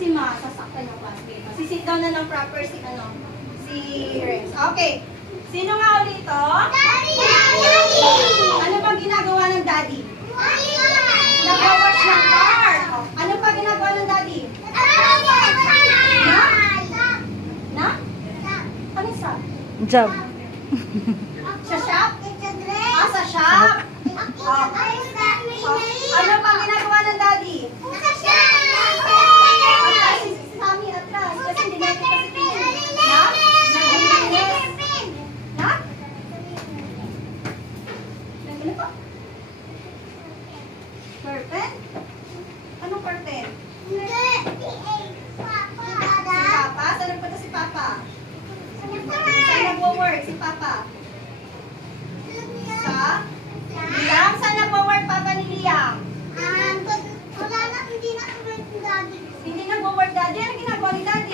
Kasi masasaktan yung classmate. Sisit down na ng proper si Rex. Okay. Sino nga ulit ito? Daddy! Ano bang ginagawa ng daddy? Nag-wash ng car. Ano pa ginagawa ng daddy? Na? Ano sa? Job. Sa shop? Sa shop? Ano pa ginagawa ng daddy? Si Sammy atras. Kasi hindi natin kasi tingin. Na? Naglilinis. Na? Ano pa? Curtain? Anong curtain? Si Papa? Saan nagpunta si Papa? Saan nagwo-work si Papa? Sa? Liam? Saan nagwo-work Papa ni Liam? Hindi nagwo-work daddy. Ano ginagawa ni daddy?